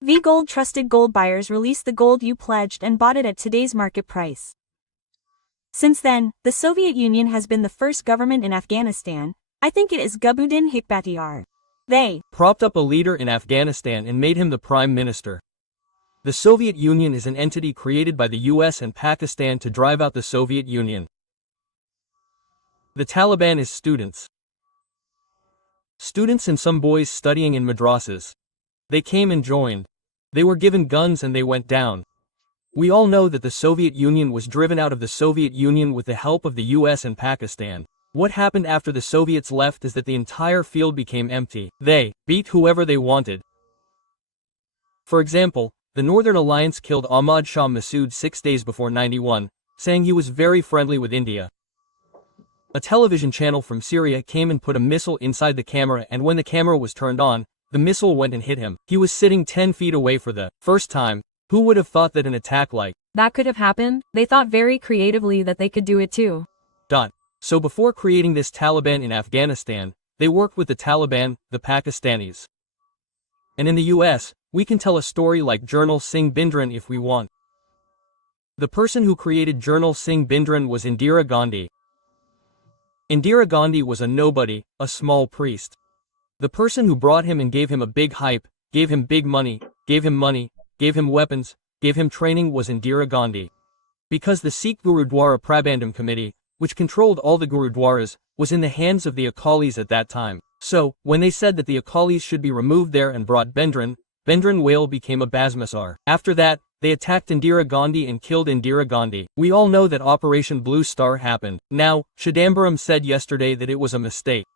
V Gold trusted gold buyers released the gold you pledged and bought it at today's market price. Since then, the Soviet Union has been the first government in Afghanistan. I think it is Gulbuddin Hekmatyar. They propped up a leader in Afghanistan and made him the prime minister. The Soviet Union is an entity created by the US and Pakistan to drive out the Soviet Union. The Taliban is students. Students and some boys studying in madrasas. They came and joined. They were given guns and they went down. We all know that the Soviet Union was driven out of the Soviet Union with the help of the US and Pakistan. What happened after the Soviets left is that the entire field became empty. They beat whoever they wanted. For example, the Northern Alliance killed Ahmad Shah Massoud 6 days before 91, saying he was very friendly with India. A television channel from Syria came and put a missile inside the camera, and when the camera was turned on, the missile went and hit him. He was sitting 10 feet away for the first time. Who would have thought that an attack like that could have happened? They thought very creatively that they could do it too. So before creating this Taliban in Afghanistan, they worked with the Taliban, the Pakistanis. And in the US, we can tell a story like Jurnal Singh Bindran if we want. The person who created Jurnal Singh Bindran was Indira Gandhi. Indira Gandhi was a nobody, a small priest. The person who brought him and gave him a big hype, gave him big money, gave him weapons, gave him training was Indira Gandhi. Because the Sikh Gurudwara Prabandham Committee, which controlled all the Gurudwaras, was in the hands of the Akalis at that time. So, when they said that the Akalis should be removed there and brought Bindran Whale became a Basmasar. After that, they attacked Indira Gandhi and killed Indira Gandhi. We all know that Operation Blue Star happened. Now, Chidambaram said yesterday that it was a mistake.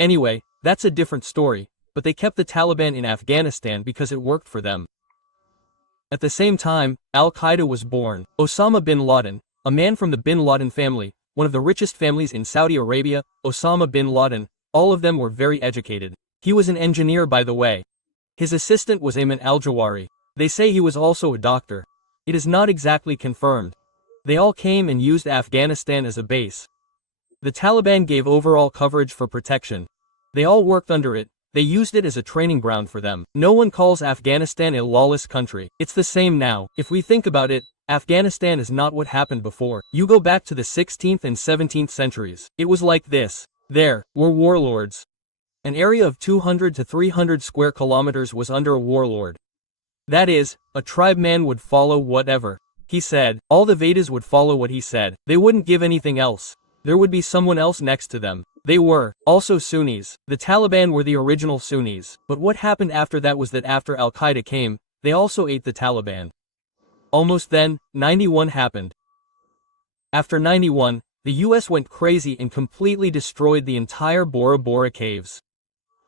Anyway, that's a different story, but they kept the Taliban in Afghanistan because it worked for them. At the same time, Al-Qaeda was born. Osama bin Laden, a man from the bin Laden family, one of the richest families in Saudi Arabia, Osama bin Laden, all of them were very educated. He was an engineer, by the way. His assistant was Ayman al-Jawari. They say he was also a doctor. It is not exactly confirmed. They all came and used Afghanistan as a base. The Taliban gave overall coverage for protection. They all worked under it. They used it as a training ground for them. No one calls Afghanistan a lawless country. It's the same now. If we think about it, Afghanistan is not what happened before. You go back to the 16th and 17th centuries. It was like this. There were warlords. An area of 200 to 300 square kilometers was under a warlord. That is, a tribeman would follow whatever he said. All the Vedas would follow what he said. They wouldn't give anything else. There would be someone else next to them. They were also Sunnis. The Taliban were the original Sunnis. But what happened after that was that after Al-Qaeda came, they also ate the Taliban. Almost then, 91 happened. After 91, the US went crazy and completely destroyed the entire Bora Bora caves.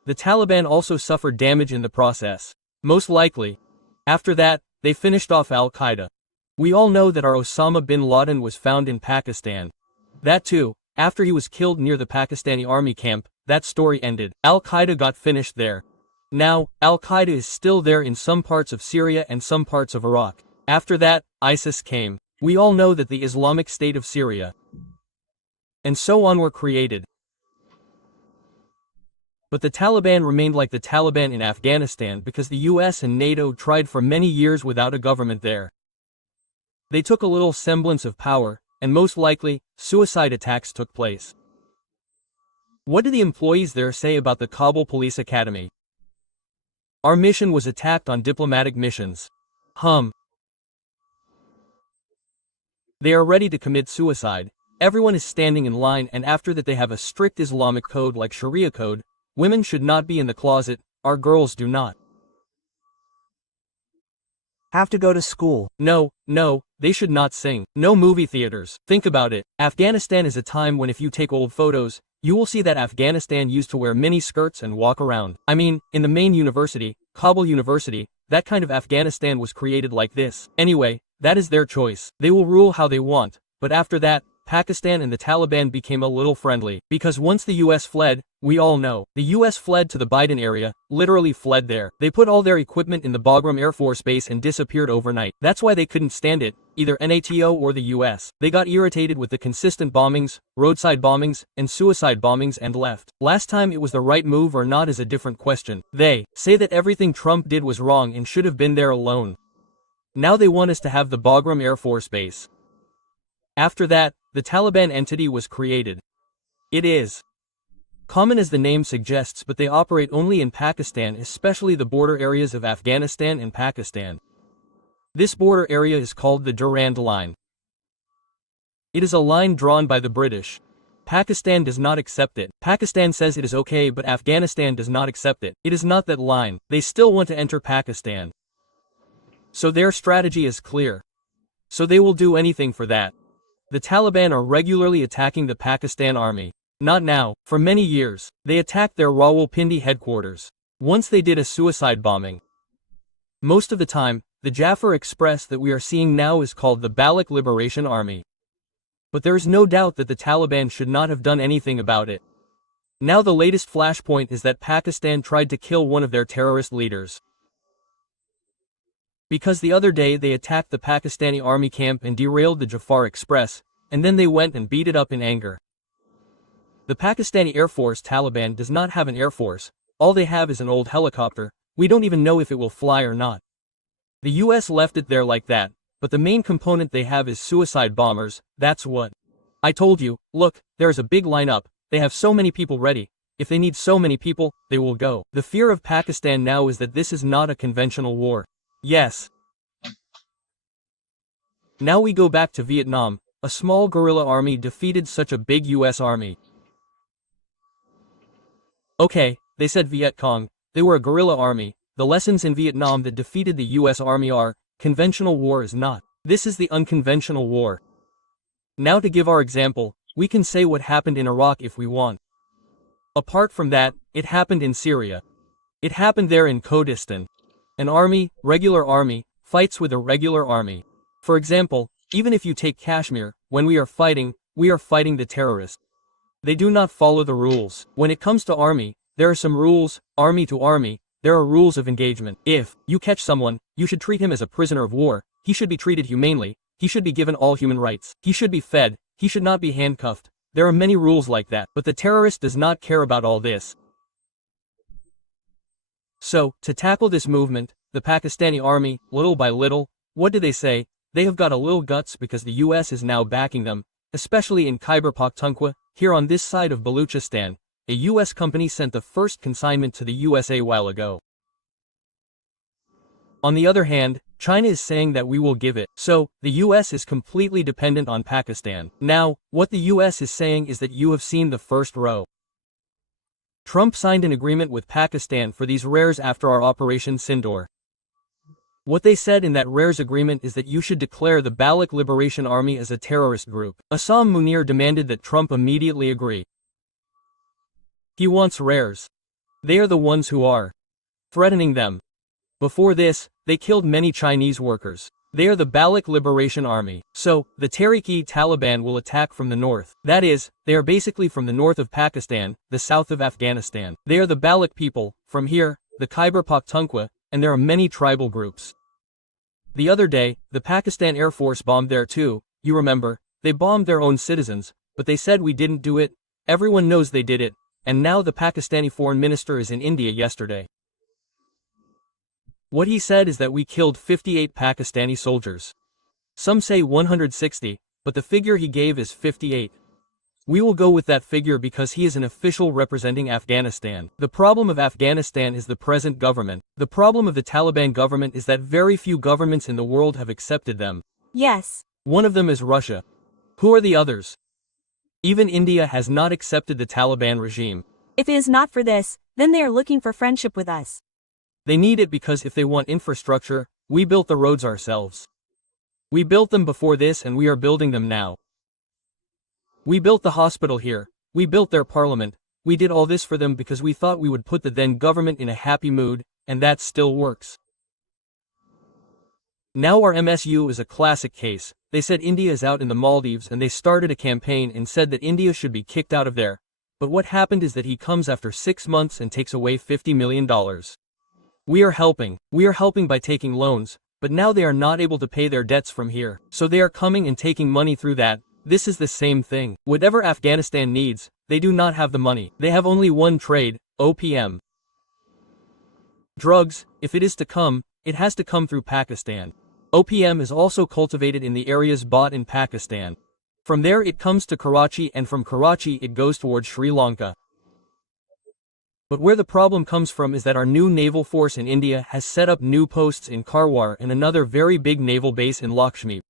The Taliban also suffered damage in the process. Most likely. After that, they finished off Al-Qaeda. We all know that our Osama bin Laden was found in Pakistan. That too, after he was killed near the Pakistani army camp, that story ended. Al-Qaeda got finished there. Now, Al-Qaeda is still there in some parts of Syria and some parts of Iraq. After that, ISIS came. We all know that the Islamic State of Syria and so on were created. But the Taliban remained like the Taliban in Afghanistan because the US and NATO tried for many years without a government there. They took a little semblance of power, and most likely, suicide attacks took place. What do the employees there say about the Kabul Police Academy? Our mission was attacked on diplomatic missions. They are ready to commit suicide. Everyone is standing in line, and after that they have a strict Islamic code like Sharia code. Women should not be in the closet, our girls do not have to go to school. No, they should not sing. No movie theaters. Think about it. Afghanistan is a time when if you take old photos, you will see that Afghanistan used to wear mini skirts and walk around. I mean, in the main university, Kabul University, that kind of Afghanistan was created like this. Anyway, that is their choice. They will rule how they want, but after that, Pakistan and the Taliban became a little friendly. Because once the US fled, we all know, the US fled to the Biden area, literally fled there. They put all their equipment in the Bagram Air Force Base and disappeared overnight. That's why they couldn't stand it. either NATO or the US. They got irritated with the consistent bombings, roadside bombings, and suicide bombings and left. Last time it was the right move or not is a different question. They say that everything Trump did was wrong and should have been there alone. Now they want us to have the Bagram Air Force Base. After that, the Taliban entity was created. It is common as the name suggests, but they operate only in Pakistan, especially the border areas of Afghanistan and Pakistan. This border area is called the Durand Line. It is a line drawn by the British. Pakistan does not accept it. Pakistan says it is okay, but Afghanistan does not accept it. It is not that line. They still want to enter Pakistan. So their strategy is clear. So they will do anything for that. The Taliban are regularly attacking the Pakistan army. Not now, for many years. They attacked their Rawalpindi headquarters. Once they did a suicide bombing. Most of the time, the Jafar Express that we are seeing now is called the Baloch Liberation Army. But there is no doubt that the Taliban should not have done anything about it. Now the latest flashpoint is that Pakistan tried to kill one of their terrorist leaders. Because the other day they attacked the Pakistani army camp and derailed the Jafar Express, and then they went and beat it up in anger. The Pakistani Air Force Taliban does not have an air force, all they have is an old helicopter. We don't even know if it will fly or not. The US left it there like that, but the main component they have is suicide bombers. That's what I told you. Look, there is a big lineup. They have so many people ready. If they need so many people, they will go. The fear of Pakistan now is that this is not a conventional war. Yes. Now we go back to Vietnam. A small guerrilla army defeated such a big US army. Okay, they said Viet Cong. They were a guerrilla army. The lessons in Vietnam that defeated the US army are, conventional war is not. This is the unconventional war. Now to give our example, we can say what happened in Iraq if we want. Apart from that, it happened in Syria. It happened there in Kurdistan. An army, regular army, fights with a regular army. For example, even if you take Kashmir, when we are fighting the terrorists. They do not follow the rules. When it comes to army, there are some rules. Army to army, there are rules of engagement. If you catch someone, you should treat him as a prisoner of war. He should be treated humanely. He should be given all human rights. He should be fed. He should not be handcuffed. There are many rules like that, but the terrorist does not care about all this. So, to tackle this movement, the Pakistani army, little by little, what do they say? They have got a little guts because the US is now backing them, especially in Khyber Pakhtunkhwa, here on this side of Baluchistan. A US company sent the first consignment to the USA a while ago. On the other hand, China is saying that we will give it. So, the US is completely dependent on Pakistan. Now, what the US is saying is that you have seen the first row. Trump signed an agreement with Pakistan for these rares after our Operation Sindoor. What they said in that rares agreement is that you should declare the Baloch Liberation Army as a terrorist group. Assam Munir demanded that Trump immediately agree. He wants rares. They are the ones who are threatening them. Before this, they killed many Chinese workers. They are the Baloch Liberation Army. So, the Tehrik-e-Taliban will attack from the north. That is, they are basically from the north of Pakistan, the south of Afghanistan. They are the Baloch people, from here, the Khyber Pakhtunkhwa, and there are many tribal groups. The other day, the Pakistan Air Force bombed there too, you remember. They bombed their own citizens, but they said we didn't do it. Everyone knows they did it, and now the Pakistani foreign minister is in India yesterday. What he said is that we killed 58 Pakistani soldiers. Some say 160, but the figure he gave is 58. We will go with that figure because he is an official representing Afghanistan. The problem of Afghanistan is the present government. The problem of the Taliban government is that very few governments in the world have accepted them. Yes. One of them is Russia. Who are the others? Even India has not accepted the Taliban regime. If it is not for this, then they are looking for friendship with us. They need it because if they want infrastructure, we built the roads ourselves. We built them before this and we are building them now. We built the hospital here, we built their parliament, we did all this for them because we thought we would put the then government in a happy mood, and that still works. Now our MSU is a classic case. They said India is out in the Maldives and they started a campaign and said that India should be kicked out of there. But what happened is that he comes after 6 months and takes away $50 million. We are helping by taking loans, But now they are not able to pay their debts from here. So they are coming and taking money through that. This is the same thing. Whatever Afghanistan needs, they do not have the money. They have only one trade, opium. Drugs, if it is to come, it has to come through Pakistan. Opium is also cultivated in the areas bought in Pakistan. From there it comes to Karachi, and from Karachi it goes towards Sri Lanka. But where the problem comes from is that our new naval force in India has set up new posts in Karwar and another very big naval base in Lakshmi.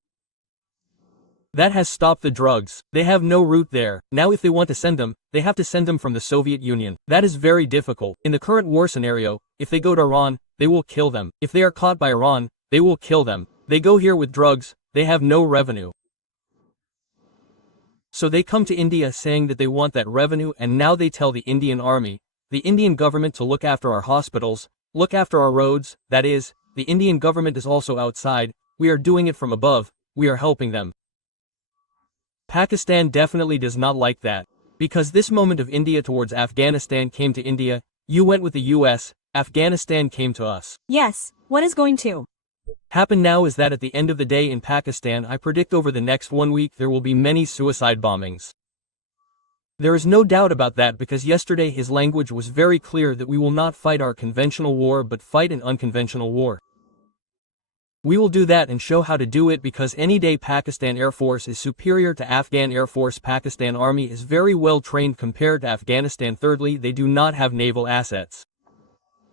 That has stopped the drugs. They have no route there. Now if they want to send them, they have to send them from the Soviet Union. That is very difficult. In the current war scenario, if they go to Iran, they will kill them. If they are caught by Iran, they will kill them. They go here with drugs, they have no revenue. So they come to India saying that they want that revenue, and now they tell the Indian army, the Indian government, to look after our hospitals, look after our roads. That is, the Indian government is also outside. We are doing it from above, we are helping them. Pakistan definitely does not like that. Because this moment of India towards Afghanistan came to India, you went with the US, Afghanistan came to us. Yes, what is going to happen now is that at the end of the day in Pakistan, I predict over the next 1 week there will be many suicide bombings. There is no doubt about that, because yesterday his language was very clear that we will not fight our conventional war but fight an unconventional war. We will do that and show how to do it, because any day Pakistan Air Force is superior to Afghan Air Force. Pakistan Army is very well trained compared to Afghanistan. Thirdly, they do not have naval assets.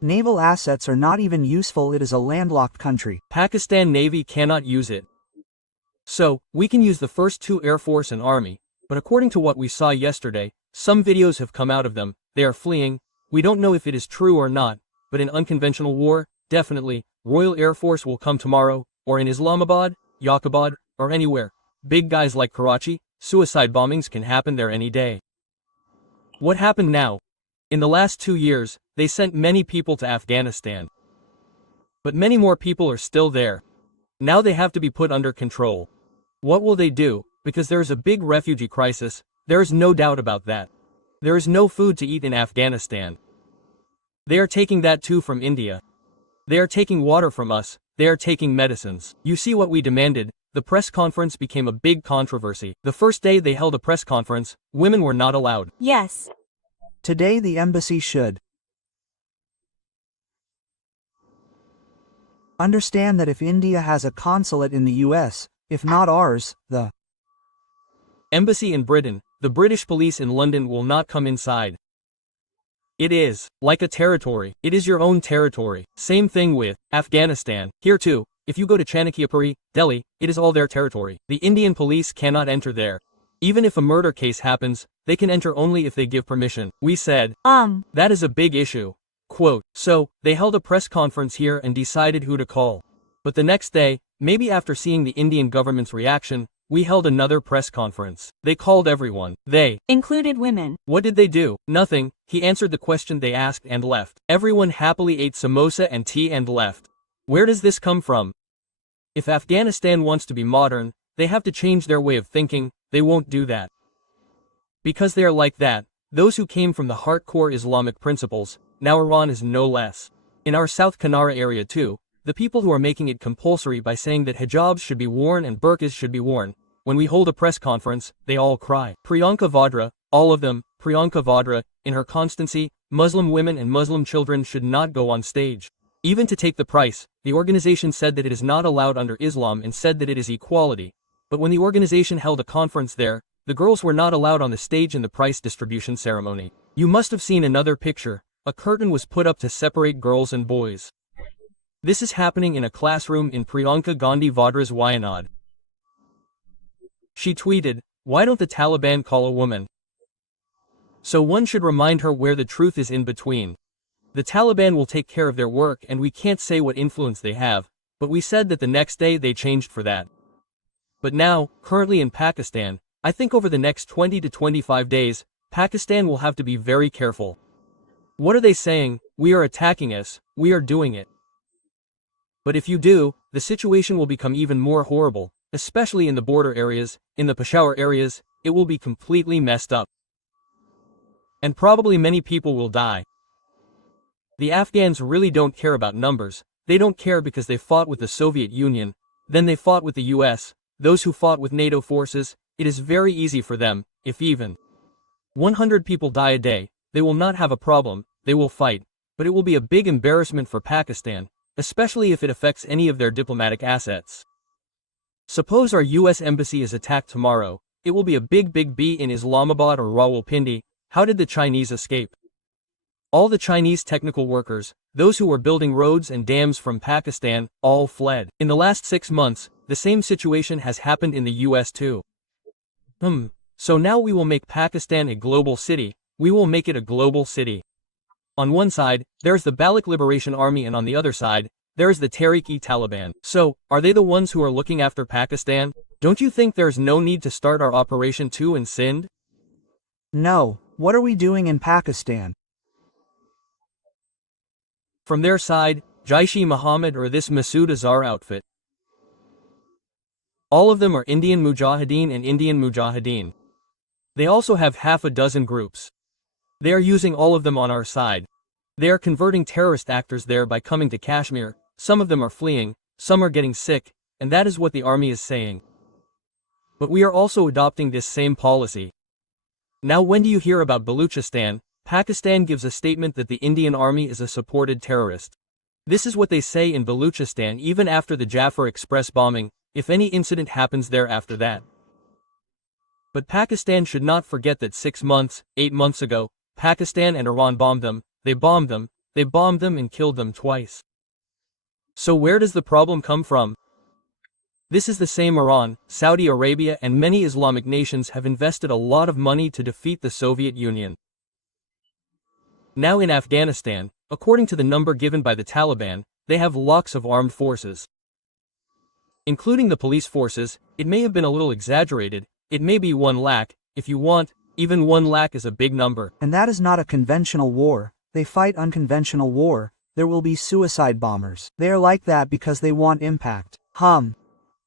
Naval assets are not even useful, it is a landlocked country. Pakistan Navy cannot use it. So, we can use the first two Air Force and Army, but according to what we saw yesterday, some videos have come out of them, they are fleeing. We don't know if it is true or not, but in unconventional war, definitely, Royal Air Force will come tomorrow, or in Islamabad, Yaqubad, or anywhere. Big guys like Karachi, suicide bombings can happen there any day. What happened now? In the last 2 years, they sent many people to Afghanistan. But many more people are still there. Now they have to be put under control. What will they do? Because there is a big refugee crisis, there is no doubt about that. There is no food to eat in Afghanistan. They are taking that too from India. They are taking water from us, they are taking medicines. You see what we demanded? The press conference became a big controversy. The first day they held a press conference, women were not allowed. Yes. Today the embassy should understand that if India has a consulate in the US, if not ours, the embassy in Britain, the British police in London will not come inside. It is like a territory. It is your own territory. Same thing with Afghanistan. Here too, if you go to Chanakyapuri, Delhi, it is all their territory. The Indian police cannot enter there. Even if a murder case happens, they can enter only if they give permission. We said, that is a big issue. Quote, so, they held a press conference here and decided who to call. But the next day, maybe after seeing the Indian government's reaction, we held another press conference. They called everyone. They included women. What did they do? Nothing. He answered the question they asked and left. Everyone happily ate samosa and tea and left. Where does this come from? If Afghanistan wants to be modern, they have to change their way of thinking. They won't do that. Because they are like that, those who came from the hardcore Islamic principles, now Iran is no less. In our South Kanara area too, the people who are making it compulsory by saying that hijabs should be worn and burqas should be worn, when we hold a press conference, they all cry. Priyanka Vadra, all of them, Priyanka Vadra, in her constancy, Muslim women and Muslim children should not go on stage. Even to take the price, the organization said that it is not allowed under Islam and said that it is equality. But when the organization held a conference there, the girls were not allowed on the stage in the price distribution ceremony. You must have seen another picture. A curtain was put up to separate girls and boys. This is happening in a classroom in Priyanka Gandhi Vadra's Wayanad. She tweeted, "Why don't the Taliban call a woman?" So one should remind her where the truth is in between. The Taliban will take care of their work and we can't say what influence they have, but we said that the next day they changed for that. But now, currently in Pakistan, I think over the next 20 to 25 days, Pakistan will have to be very careful. What are they saying? We are attacking us, we are doing it. But if you do, the situation will become even more horrible, especially in the border areas, in the Peshawar areas, it will be completely messed up. And probably many people will die. The Afghans really don't care about numbers, They don't care because they fought with the Soviet Union, then they fought with the US, those who fought with NATO forces, it is very easy for them, if even 100 people die a day, they will not have a problem, they will fight, but it will be a big embarrassment for Pakistan, especially if it affects any of their diplomatic assets. Suppose our US embassy is attacked tomorrow, it will be a big B in Islamabad or Rawalpindi. How did the Chinese escape? All the Chinese technical workers, those who were building roads and dams from Pakistan, all fled. In the last 6 months, the same situation has happened in the US too. So now we will make Pakistan a global city, we will make it a global city. On one side, there is the Baloch Liberation Army and on the other side, there is the Tehrik-e-Taliban. So, are they the ones who are looking after Pakistan? Don't you think there's no need to start our Operation 2 in Sindh? No, what are we doing in Pakistan? From their side, Jaish-e-Mohammed or this Masood Azhar outfit. All of them are Indian Mujahideen and Indian Mujahideen. They also have half a dozen groups. They are using all of them on our side. They are converting terrorist actors there by coming to Kashmir, some of them are fleeing, some are getting sick, and that is what the army is saying. But we are also adopting this same policy. Now when do you hear about Baluchistan? Pakistan gives a statement that the Indian army is a supported terrorist. This is what they say in Baluchistan even after the Jafar Express bombing, if any incident happens there after that. But Pakistan should not forget that 6 months, 8 months ago, Pakistan and Iran bombed them, they bombed them and killed them twice. So where does the problem come from? This is the same Iran, Saudi Arabia and many Islamic nations have invested a lot of money to defeat the Soviet Union. Now in Afghanistan, according to the number given by the Taliban, they have lakhs of armed forces. Including the police forces, it may have been a little exaggerated, it may be 1 lakh, if you want, even 1 lakh is a big number. And that is not a conventional war, they fight unconventional war, there will be suicide bombers. They are like that because they want impact.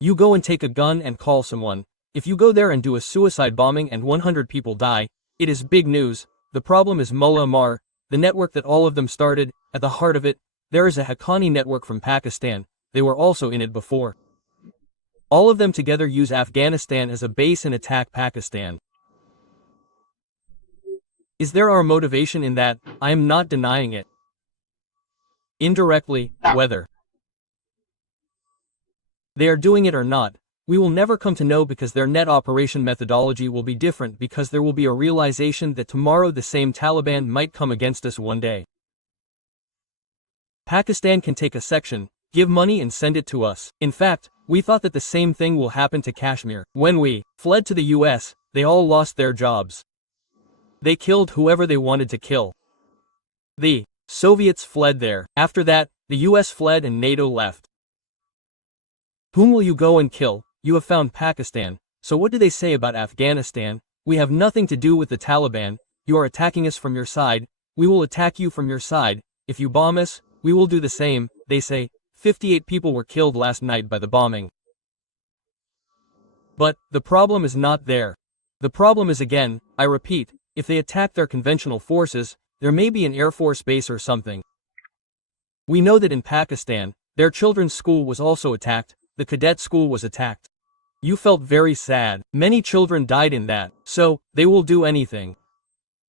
You go and take a gun and call someone. If you go there and do a suicide bombing and 100 people die, it is big news. The problem is Mullah Ammar, the network that all of them started, at the heart of it, there is a Haqqani network from Pakistan, they were also in it before. All of them together use Afghanistan as a base and attack Pakistan. Is there our motivation in that? I am not denying it. Indirectly, whether they are doing it or not, we will never come to know because their net operation methodology will be different because there will be a realization that tomorrow the same Taliban might come against us one day. Pakistan can take a section, give money and send it to us. In fact, we thought that the same thing will happen to Kashmir. When we fled to the US, they all lost their jobs. They killed whoever they wanted to kill. The Soviets fled there. After that, the US fled and NATO left. Whom will you go and kill? You have found Pakistan. So what do they say about Afghanistan? We have nothing to do with the Taliban. You are attacking us from your side. We will attack you from your side. If you bomb us, we will do the same. They say, 58 people were killed last night by the bombing. But, the problem is not there. The problem is again, I repeat, if they attack their conventional forces, there may be an Air Force base or something. We know that in Pakistan, their children's school was also attacked. The cadet school was attacked. You felt very sad. Many children died in that. So, they will do anything.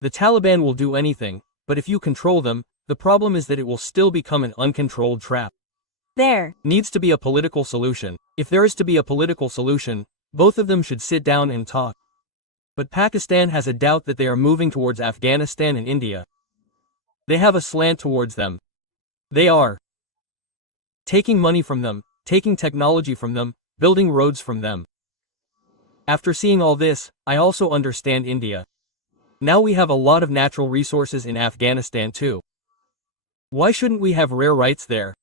The Taliban will do anything, but if you control them, the problem is that it will still become an uncontrolled trap. There needs to be a political solution. If there is to be a political solution, both of them should sit down and talk. But Pakistan has a doubt that they are moving towards Afghanistan and India. They have a slant towards them. They are taking money from them, taking technology from them, building roads from them. After seeing all this, I also understand India. Now we have a lot of natural resources in Afghanistan too. Why shouldn't we have rare rights there?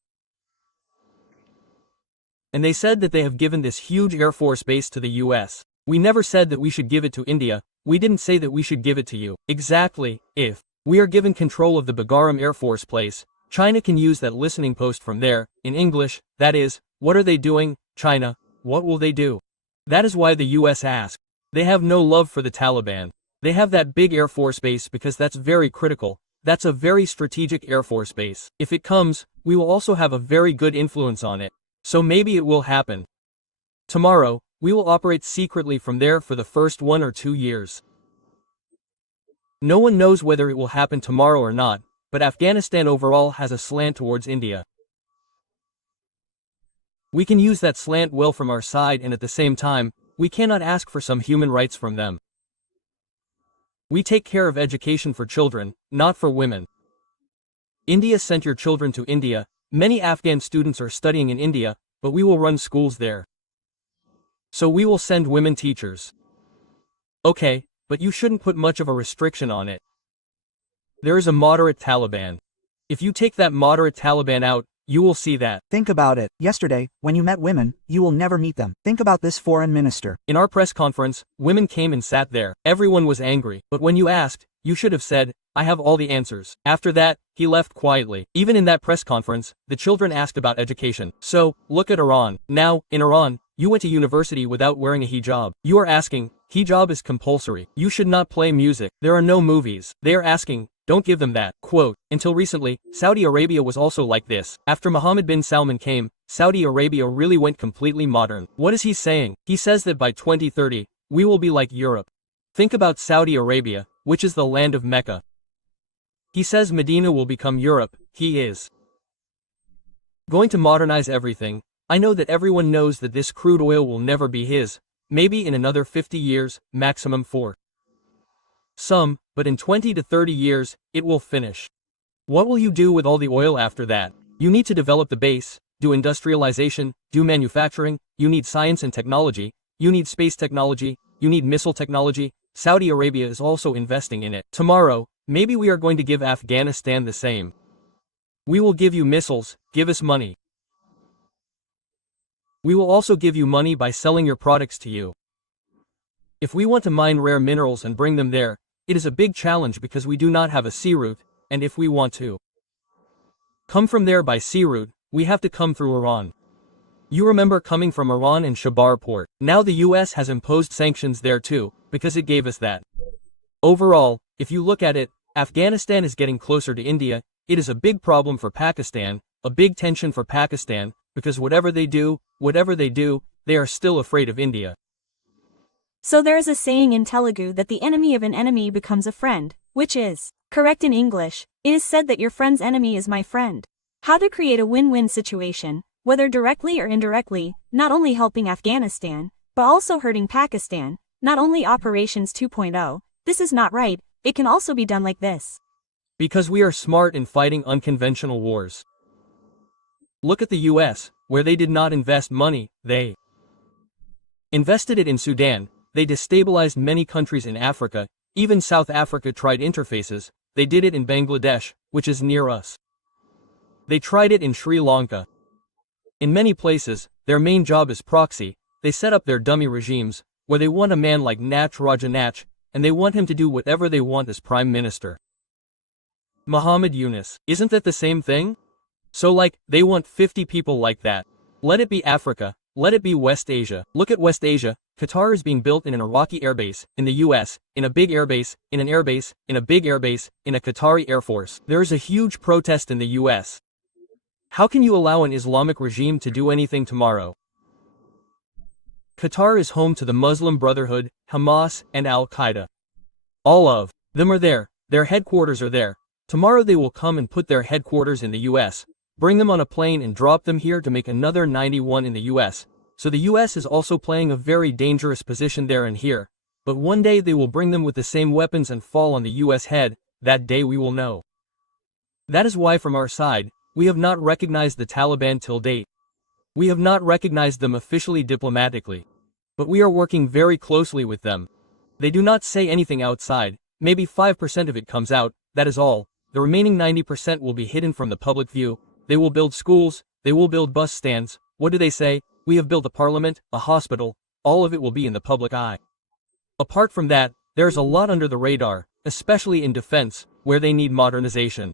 And they said that they have given this huge Air Force base to the US. We never said that we should give it to India, we didn't say that we should give it to you. Exactly, if we are given control of the Bagram Air Force place, China can use that listening post from there, in English, that is, what are they doing, China, what will they do? That is why the US asked. They have no love for the Taliban. They have that big Air Force base because that's very critical, that's a very strategic Air Force base. If it comes, we will also have a very good influence on it. So maybe it will happen. Tomorrow, we will operate secretly from there for the first 1 or 2 years. No one knows whether it will happen tomorrow or not, but Afghanistan overall has a slant towards India. We can use that slant well from our side, and at the same time, we cannot ask for some human rights from them. We take care of education for children, not for women. India sent your children to India. Many Afghan students are studying in India, but we will run schools there. So we will send women teachers. Okay, but you shouldn't put much of a restriction on it. There is a moderate Taliban. If you take that moderate Taliban out, you will see that. Think about it. Yesterday, when you met women, you will never meet them. Think about this foreign minister. In our press conference, women came and sat there. Everyone was angry. But when you asked, you should have said, I have all the answers. After that, he left quietly. Even in that press conference, the children asked about education. So, look at Iran. Now, in Iran, you went to university without wearing a hijab. You are asking, hijab is compulsory. You should not play music. There are no movies. They are asking, don't give them that. Quote, until recently, Saudi Arabia was also like this. After Mohammed bin Salman came, Saudi Arabia really went completely modern. What is he saying? He says that by 2030, we will be like Europe. Think about Saudi Arabia, which is the land of Mecca. He says Medina will become Europe. He is going to modernize everything. I know that everyone knows that this crude oil will never be his. Maybe in another 50 years, maximum 4. Some, but in 20 to 30 years, it will finish. What will you do with all the oil after that? You need to develop the base, do industrialization, do manufacturing, you need science and technology, you need space technology, you need missile technology. Saudi Arabia is also investing in it. Tomorrow, maybe we are going to give Afghanistan the same. We will give you missiles, give us money. We will also give you money by selling your products to you. If we want to mine rare minerals and bring them there, it is a big challenge because we do not have a sea route, and if we want to come from there by sea route, we have to come through Iran. You remember coming from Iran and Shabar port. Now the US has imposed sanctions there too, because it gave us that. Overall, if you look at it, Afghanistan is getting closer to India. It is a big problem for Pakistan, a big tension for Pakistan, because whatever they do, they are still afraid of India. So there is a saying in Telugu that the enemy of an enemy becomes a friend, which is correct in English. It is said that your friend's enemy is my friend. How to create a win-win situation, whether directly or indirectly, not only helping Afghanistan, but also hurting Pakistan, not only Operations 2.0, this is not right, it can also be done like this. Because we are smart in fighting unconventional wars. Look at the US, where they did not invest money, they invested it in Sudan. They destabilized many countries in Africa. Even South Africa tried interfaces. They did it in Bangladesh, which is near us. They tried it in Sri Lanka. In many places, their main job is proxy. They set up their dummy regimes, where they want a man like Nach Raja Nach, and they want him to do whatever they want as prime minister. Muhammad Yunus, isn't that the same thing? So they want 50 people like that. Let it be Africa. Let it be West Asia. Look at West Asia. Qatar is being built in an Iraqi airbase, in the US, in a big airbase, in an airbase, in a big airbase, in a Qatari air force. There is a huge protest in the US. How can you allow an Islamic regime to do anything tomorrow? Qatar is home to the Muslim Brotherhood, Hamas, and Al-Qaeda. All of them are there. Their headquarters are there. Tomorrow they will come and put their headquarters in the US. Bring them on a plane and drop them here to make another 91 in the US. So the US is also playing a very dangerous position there and here. But one day they will bring them with the same weapons and fall on the US head. That day we will know. That is why from our side, we have not recognized the Taliban till date. We have not recognized them officially diplomatically. But we are working very closely with them. They do not say anything outside. Maybe 5% of it comes out, that is all. The remaining 90% will be hidden from the public view. They will build schools, they will build bus stands. What do they say? We have built a parliament, a hospital. All of it will be in the public eye. Apart from that, there is a lot under the radar, especially in defense, where they need modernization.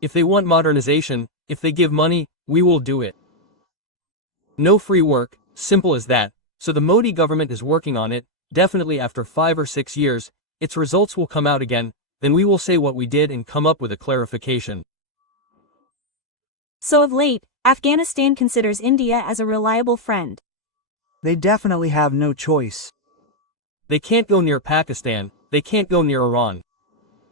If they want modernization, if they give money, we will do it. No free work, simple as that. So the Modi government is working on it. Definitely after 5 or 6 years, its results will come out again. Then we will say what we did and come up with a clarification. So of late, Afghanistan considers India as a reliable friend. They definitely have no choice. They can't go near Pakistan, they can't go near Iran.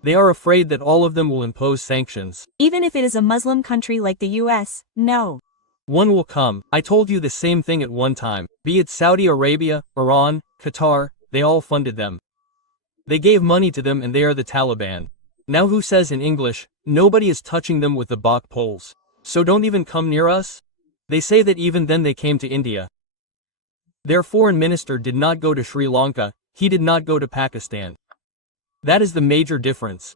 They are afraid that all of them will impose sanctions. Even if it is a Muslim country like the US, no. One will come. I told you the same thing at one time, be it Saudi Arabia, Iran, Qatar, they all funded them. They gave money to them and they are the Taliban. Now who says in English, nobody is touching them with the Bach poles. So don't even come near us? They say that even then they came to India. Their foreign minister did not go to Sri Lanka, he did not go to Pakistan. That is the major difference.